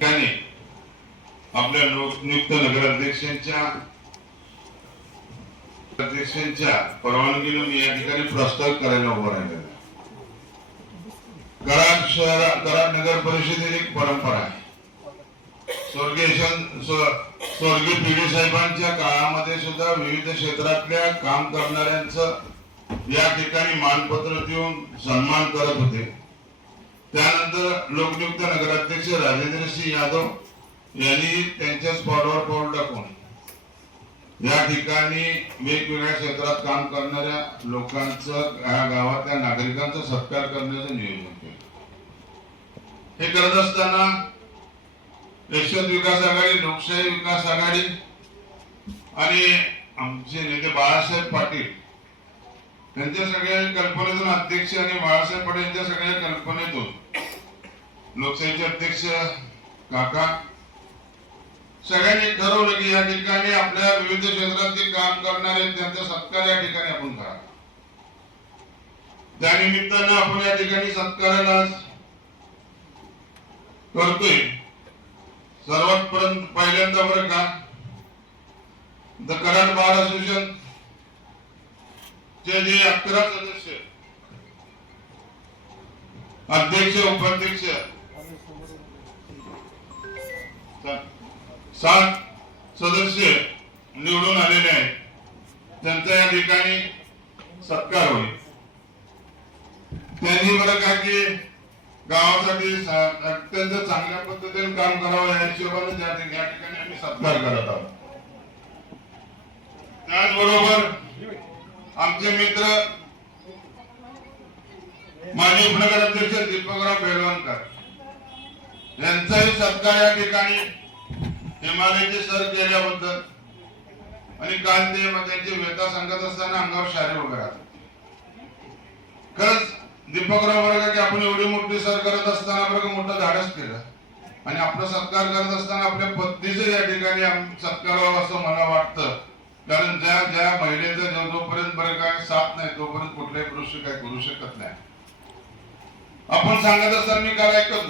ठिकाणी आपल्या नियुक्त नगराध्यक्षांच्या परवानगीने मी या ठिकाणी प्रस्ताव करायला उभा राहिलेला. कराड नगर परिषदेची एक परंपरा आहे. स्वर्गीय पीडी साहेबांच्या काळामध्ये सुद्धा विविध क्षेत्रातल्या काम करणाऱ्यांचं या ठिकाणी मानपत्र देऊन सन्मान करत होते. त्यानंतर लोकनियुक्त नगराध्यक्ष राजेंद्र सिंह यादव यांनी त्यांच्याच पावलावर पाऊल टाकून या ठिकाणी वेगवेगळ्या क्षेत्रात काम करणाऱ्या लोकांचं या गावातल्या नागरिकांचा सत्कार करण्याचं नियोजन केलं. हे करत असताना यशवंत विकास आघाडी, लोकशाही विकास आघाडी आणि आमचे नेते बाळासाहेब पाटील त्यांच्या सगळ्या कल्पनेतून अध्यक्ष आणि बाळासाहेब पाटील यांच्या सगळ्या कल्पनेतून लोकशाहीचे अध्यक्ष काका सगळ्यांनी ठरवलं की या ठिकाणी आपल्या विविध क्षेत्रात जे काम करणारे त्यांचा सत्कार या ठिकाणी आपण करा. त्यानिमित्तानं आपण या ठिकाणी सत्काराला करतोय. सर्वात पहिल्यांदा बरं का द कराड बार असोसिएशन चे जे 11 सदस्य अध्यक्ष उपाध्यक्ष 7 सदस्य निवडून आलेले आहेत त्यांचा या ठिकाणी सत्कार होईल. त्यांनी बरं का की गावासाठी अत्यंत चांगल्या पद्धतीने काम करावं या हिशोबाने या ठिकाणी आम्ही सत्कार करत आहोत. त्याचबरोबर आमचे मित्र माजी उपनगराध्यक्ष दीपकराव बेलवणकर यांचाही सत्कार या ठिकाणी हिमालयाचे सर केल्याबद्दल आणि काल ते त्यांची व्यथा सांगत असताना अंगावर शारे उभे राहतात. खरंच दीपकराव बरं की आपण एवढी मोठी सर करत असताना बरं मोठं धाडस केलं आणि आपला सत्कार करत असताना आपल्या पत्नीचं या ठिकाणी सत्कारावं असं मला वाटतं. कारण ज्या महिलेचा जोपर्यंत बरं काय साथ नाही तोपर्यंत कुठल्याही पुरुष काय करू शकत नाही. आपण सांगत असताना मी काल ऐकत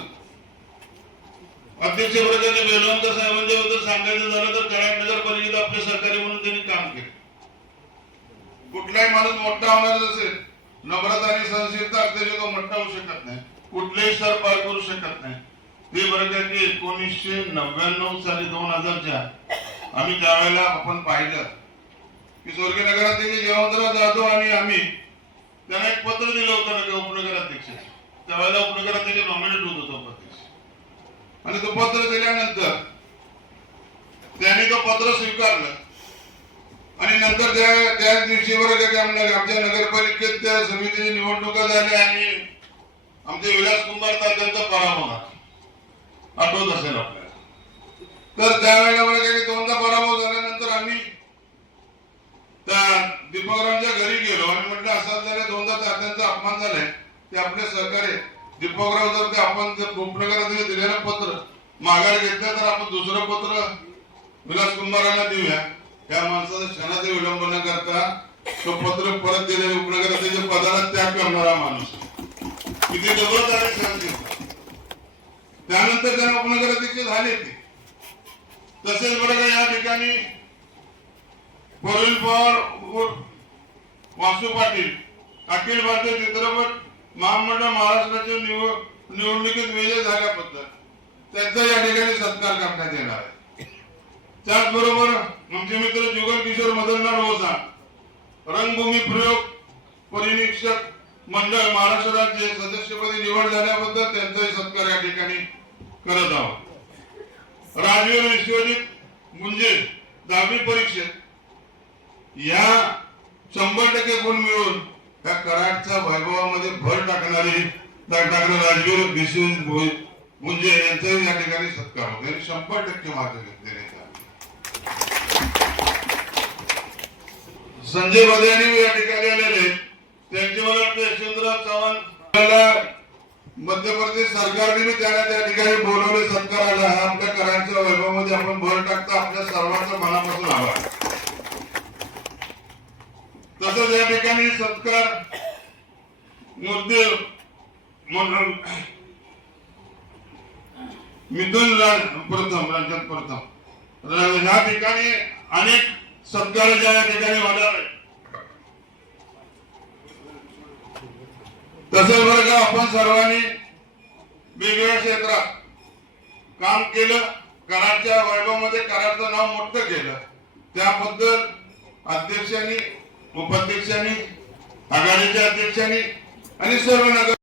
अध्यक्ष वर्गाने बेलवंकर साहेबांच्याबद्दल सांगायचं झालं तर कराड नगर परिषद आपले सहकारी म्हणून त्यांनी काम केलं. कुठलाही माणूस मोठा होणार असेल नम्रता आणि सहनशीलता असल्याशिवाय तो मोठा होऊ शकत नाही. कुठलेही स्तर पार करू शकत नाही. ते बरं की 1999 साली 2000च्या आम्ही त्यावेळेला आपण पाहिलं की स्वर्गीय नगराध्यक्ष जयवंतराव जाधव आणि आम्ही त्यांना एक पत्र दिलं होतं उपनगराध्यक्ष. त्यावेळेला उपनगराध्यक्ष नॉमिनेट होत होता अध्यक्ष आणि तो पत्र दिल्यानंतर त्यांनी तो पत्र स्वीकारलं आणि नंतर त्या दिवशी आमच्या नगरपालिकेत त्या समितीची निवडणुका झाल्या आणि आमचे विलास कुंभार त्यांचा पराभव झाला. आठवत असेल आपल्याला. तर त्यावेळेला बरं काही दोनदा पराभव झाल्यानंतर आम्ही त्या दीपकरावांच्या घरी गेलो आणि म्हटलं असं झालं दोनदा त्यांचा अपमान झालाय ते आपले सहकार्य दीपकराव जर ते आपण उपनगराध्यक्ष दिलेलं पत्र माघार घेतलं तर आपण दुसरं पत्र विलास कुंभारांना देऊया. त्या माणसाचा क्षणाचा विलंब न करता तो पत्र परत दिलेले उपनगराध्यक्ष पदाला त्याग करणारा माणूस किती जबरदस्त आणि सहनशील. त्यानंतर त्यांना उपनगराध्यक्ष झाले ते. तसेच बरं या ठिकाणी प्रवीण पवार वासू पाटील अखिल भारतीय चित्रपट महामंडळ महाराष्ट्राच्या निवडणुकीत विजय झाल्याबद्दल त्यांचा या ठिकाणी सत्कार करण्यात येणार आहे. त्याचबरोबर आमचे मित्र जुगल किशोर मदनलाल ओझा रंगभूमी प्रयोग परिनिरीक्षक मंडळ महाराष्ट्र राज्य सदस्यपदी निवड झाल्याबद्दल त्यांचाही सत्कार या ठिकाणी करत आहोत. राजवीर विश्वजित मुंजे 10वी परीक्षेत या 100% गुण मिळून त्या कराडच्या वैभवामध्ये भर टाकणारे राजवीर विश्वजित मुंजे यांचाही या ठिकाणी सत्कार होतो. त्यांनी 100% मार्क घेतलेले. संजय बदेनी या ठिकाणी आलेले त्यांचे मला वाटतं यशवंतराव चव्हाण मध्य प्रदेश सरकारने त्यांना त्या ठिकाणी बोलवले सत्काराला. आपल्या कराडच्या वैभवामध्ये आपण भर टाकता आपल्या सर्वांचा मनापासून आभार. तसंच या ठिकाणी सत्कार मुद्दे म्हणून मिथुन प्रथम राज्यात प्रथम ह्या ठिकाणी अनेक सत्कार ज्या या ठिकाणी होणार आहे. तसेच बरं का आपण सर्वांनी वेगवेगळ्या क्षेत्रात काम केलं, कराडच्या वैभवमध्ये कराडचं नाव मोठं केलं, त्याबद्दल अध्यक्षांनी, उपाध्यक्षांनी, आघाडीच्या अध्यक्षांनी आणि सर्व नगर